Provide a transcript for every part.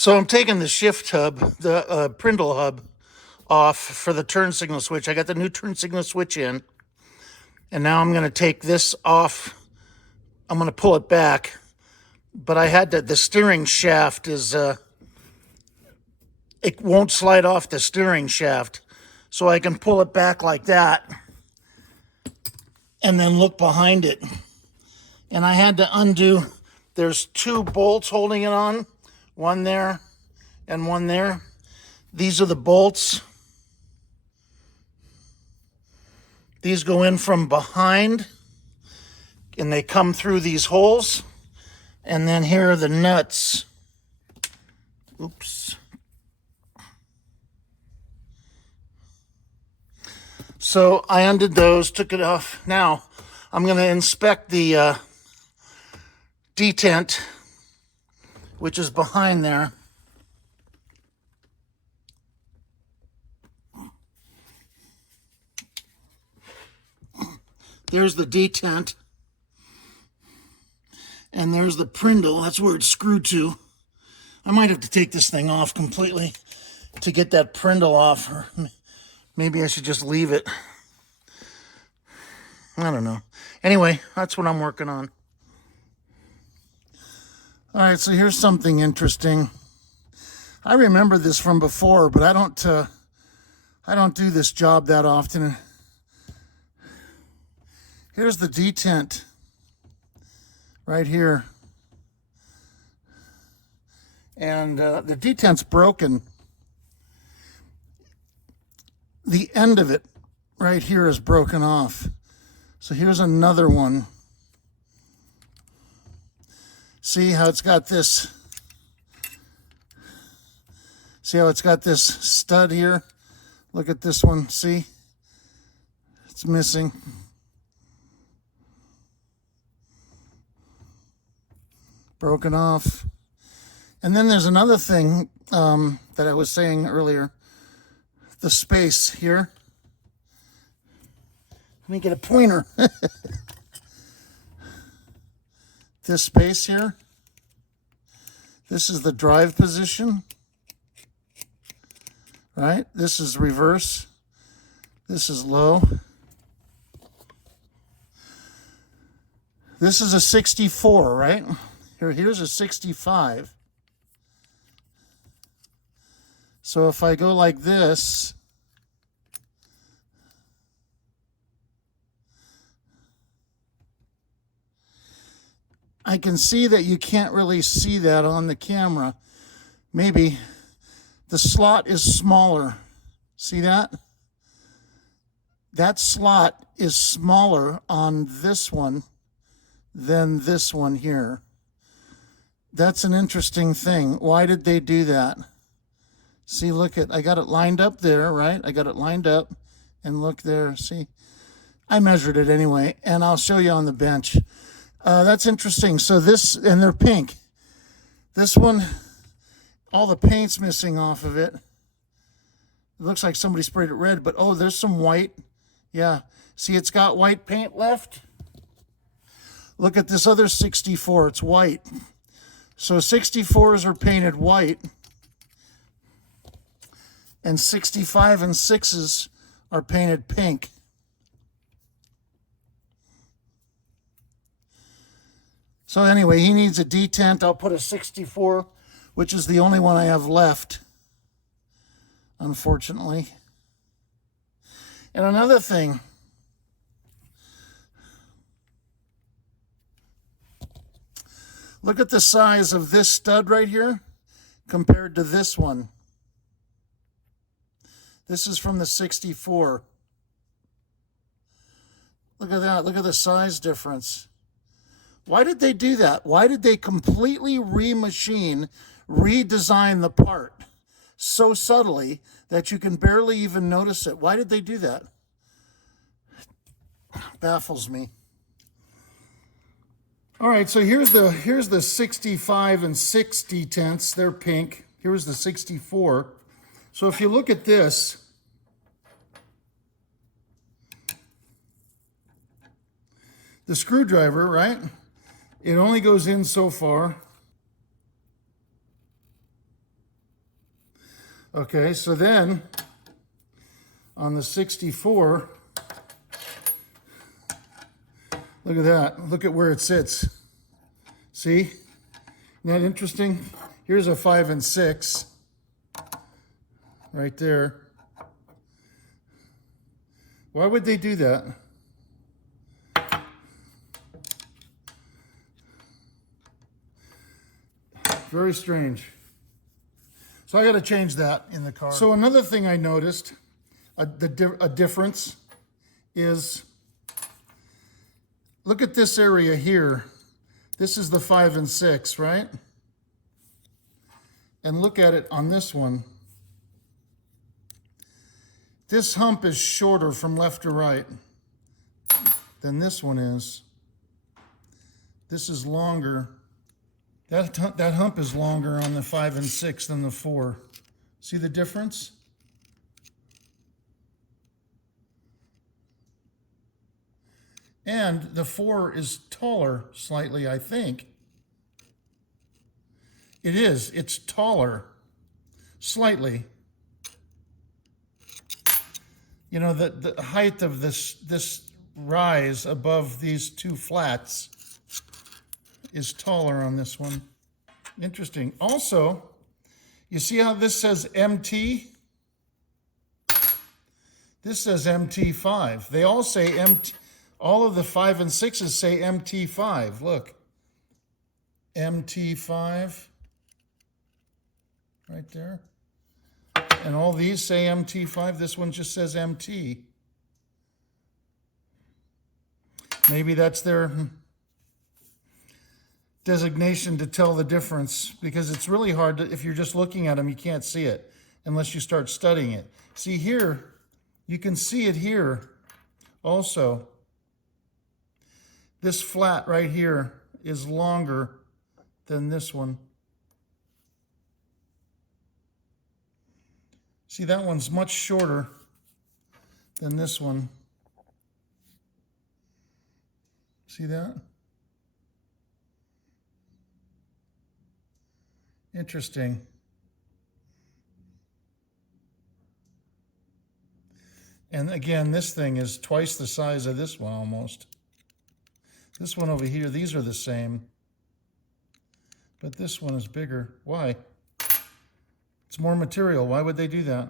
So I'm taking the shift hub, the PRNDL hub, off for the turn signal switch. I got the new turn signal switch in, and now I'm going to take this off. I'm going to pull it back, but I had the steering shaft is, it won't slide off the steering shaft, so I can pull it back like that and then look behind it. And I had to undo, there's two bolts holding it on, one there and one there. These are the bolts. These go in from behind and they come through these holes. And then here are the nuts. Oops. So I undid those, took it off. Now I'm going to inspect the detent, which is behind there. There's the detent. And there's the PRNDL. That's where it's screwed to. I might have to take this thing off completely to get that PRNDL off. Or maybe I should just leave it. I don't know. Anyway, that's what I'm working on. All right, so here's something interesting. I remember this from before, but I don't do this job that often. Here's the detent right here. And the detent's broken. The end of it right here is broken off. So here's another one. See how it's got this? See how it's got this stud here? Look at this one. See? It's missing. Broken off. And then there's another thing that I was saying earlier. The space here. Let me get a pointer. This space here. This is the drive position. Right? This is reverse. This is low. This is a 64, right? Here's a 65. So if I go like this, I can see that you can't really see that on the camera. Maybe the slot is smaller. See that? That slot is smaller on this one than this one here. That's an interesting thing. Why did they do that? See, look at, I got it lined up there, right? I got it lined up, and look there, see? I measured it anyway, and I'll show you on the bench. That's interesting. So this, and they're pink. This one, all the paint's missing off of it. It looks like somebody sprayed it red, but oh, there's some white. Yeah, see, it's got white paint left. Look at this other 64, it's white. So 64s are painted white. And 65 and 6s are painted pink. So anyway, he needs a detent. I'll put a 64, which is the only one I have left, unfortunately. And another thing, look at the size of this stud right here compared to this one. This is from the 64. Look at that. Look at the size difference. Why did they do that? Why did they completely redesign the part so subtly that you can barely even notice it? Why did they do that? It baffles me. All right, so here's the 65 and 6 detents. They're pink. Here's the 64. So if you look at this, the screwdriver, right? It only goes in so far. Okay, so then on the 64, look at that. Look at where it sits. See? Isn't that interesting? Here's a 5 and 6 right there. Why would they do that? Very strange. So I got to change that in the car. So another thing I noticed, a difference, is look at this area here. This is the 5 and 6, right? And look at it on this one. This hump is shorter from left to right than this one is. This is longer. That hump is longer on the 5 and 6 than the 4. See the difference? And the 4 is taller slightly, I think. It is. It's taller. Slightly. You know, the height of this rise above these two flats is taller on this one. Interesting. Also, you see how this says MT? This says MT5. They all say MT. All of the 5 and 6s say MT5. Look. MT5. Right there. And all these say MT5. This one just says MT. Maybe that's their designation to tell the difference, because it's really hard to, if you're just looking at them, you can't see it unless you start studying it. See here, you can see it here also. This flat right here is longer than this one. See, that one's much shorter than this one. See that? Interesting. And again, this thing is twice the size of this one almost. This one over here, these are the same. But this one is bigger. Why? It's more material. Why would they do that?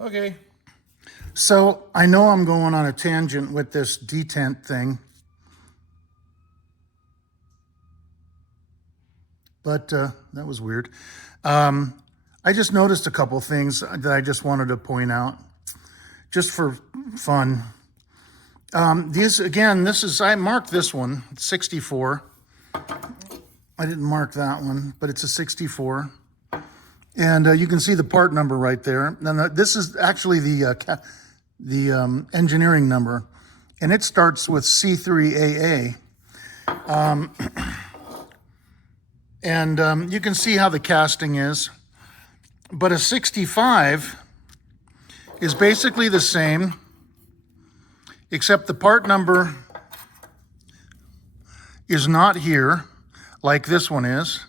Okay. So I know I'm going on a tangent with this detent thing. But that was weird. I just noticed a couple things that I just wanted to point out, just for fun. These, again, I marked this one, 64. I didn't mark that one, but it's a 64. And you can see the part number right there. Now, this is actually the engineering number, and it starts with C3AA. And you can see how the casting is. But a 65 is basically the same, except the part number is not here like this one is.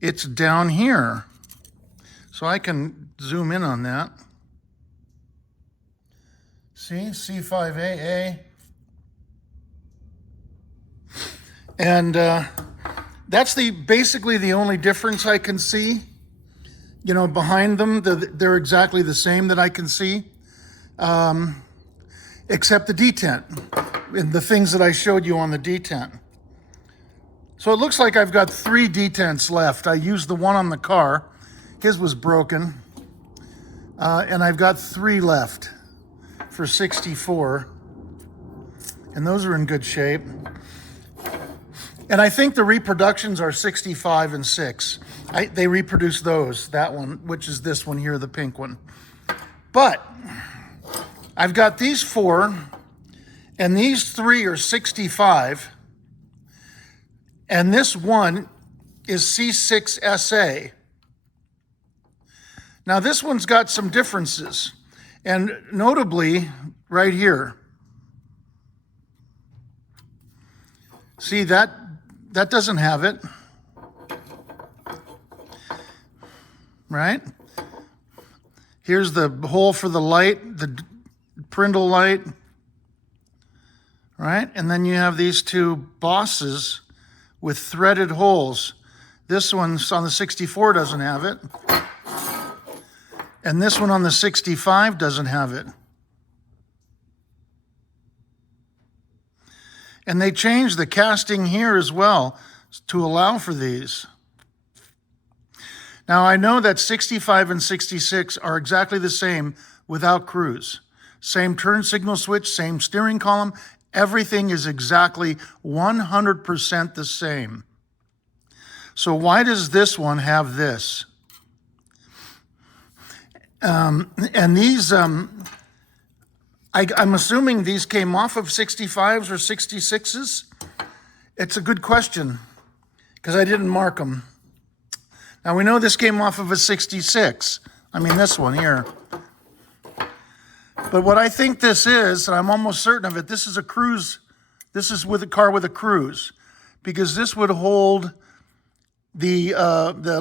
It's down here. So I can zoom in on that. See, C5AA. And that's basically the only difference I can see. You know, behind them, they're exactly the same that I can see, except the detent, and the things that I showed you on the detent. So it looks like I've got 3 detents left. I used the one on the car. His was broken. And I've got 3 left for 64. And those are in good shape. And I think the reproductions are 65 and 6. They reproduce those, that one, which is this one here, the pink one. But I've got these 4, and these 3 are 65. And this one is C6SA. Now this one's got some differences, and notably right here. See, that doesn't have it. right? Here's the hole for the light, the Prindle light, right? And then you have these two bosses with threaded holes. This one's on the 64 doesn't have it. And this one on the 65 doesn't have it. And they changed the casting here as well to allow for these. Now I know that 65 and 66 are exactly the same without cruise. Same turn signal switch, same steering column, everything is exactly 100% the same. So why does this one have this? And these, I'm assuming these came off of 65s or 66s. It's a good question because I didn't mark them. Now we know this came off of a 66. I mean this one here. But what I think this is, and I'm almost certain of it, this is a cruise. This is with a car with a cruise, because this would hold the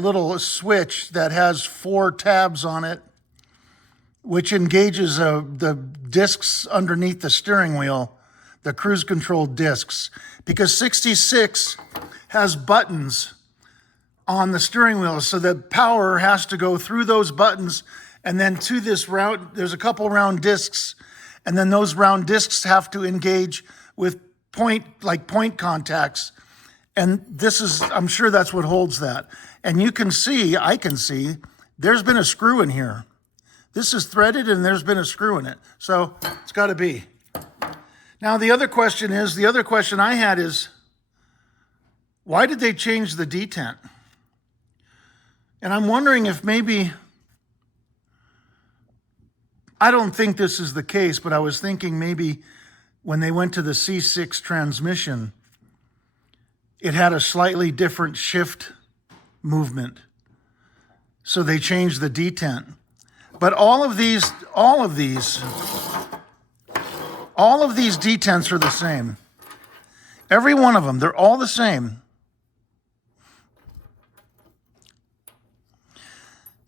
little switch that has 4 tabs on it, which engages the discs underneath the steering wheel, the cruise control discs, because 66 has buttons on the steering wheel, so the power has to go through those buttons and then to this round. There's a couple round discs, and then those round discs have to engage with point contacts. And this is, I'm sure that's what holds that. And you can see, I can see, there's been a screw in here. This is threaded and there's been a screw in it. So it's got to be. Now the other question I had is, why did they change the detent? And I'm wondering if maybe, I don't think this is the case, but I was thinking maybe when they went to the C6 transmission, it had a slightly different shift movement. So they changed the detent. But all of these detents are the same. Every one of them, they're all the same.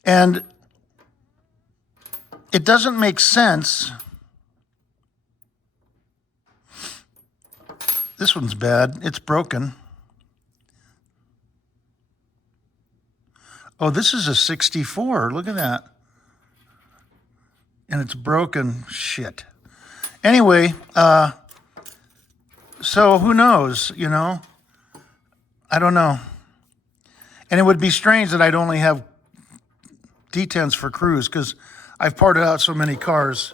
And it doesn't make sense. This one's bad. It's broken. Oh, this is a 64. Look at that. And it's broken. Shit. Anyway, so who knows, you know? I don't know. And it would be strange that I'd only have detents for cruise, because I've parted out so many cars.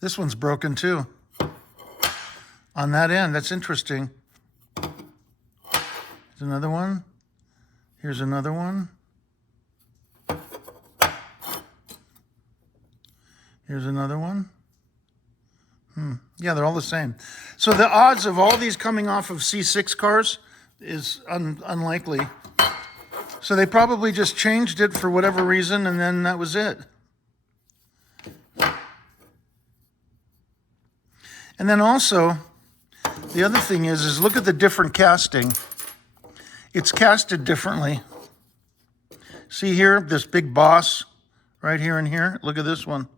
This one's broken too. On that end, that's interesting. Here's another one. Here's another one. Here's another one. Yeah, they're all the same. So the odds of all these coming off of C6 cars is unlikely. So they probably just changed it for whatever reason, and then that was it. And then also, the other thing is look at the different casting. It's casted differently. See here, this big boss right here and here. Look at this one.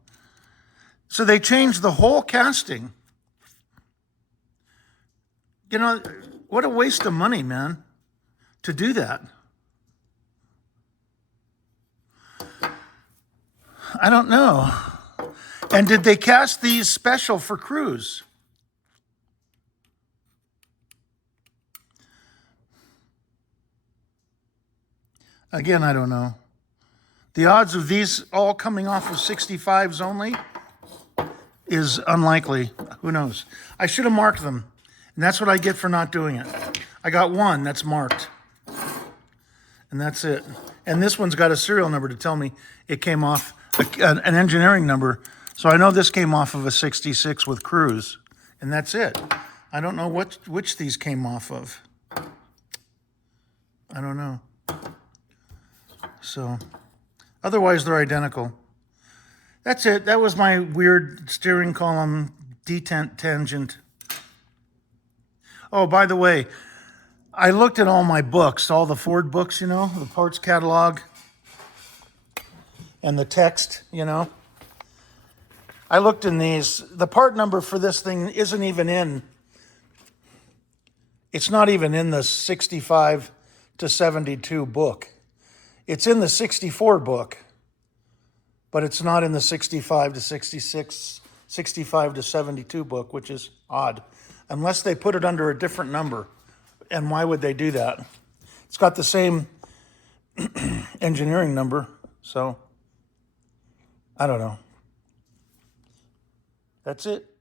So they changed the whole casting. You know, what a waste of money, man, to do that. I don't know. And did they cast these special for cruise? Again, I don't know. The odds of these all coming off of 65s only is unlikely. Who knows? I should have marked them. And that's what I get for not doing it. I got one that's marked. And that's it. And this one's got a serial number to tell me it came off, an engineering number. So I know this came off of a 66 with cruise. And that's it. I don't know which these came off of. I don't know. So, otherwise they're identical. That's it. That was my weird steering column detent tangent. Oh, by the way, I looked at all my books, all the Ford books, you know, the parts catalog and the text, you know. I looked in these. The part number for this thing isn't even in. It's not even in the 65 to 72 book. It's in the 64 book, but it's not in the 65 to 66, 65 to 72 book, which is odd, unless they put it under a different number. And why would they do that? It's got the same engineering number, so I don't know. That's it.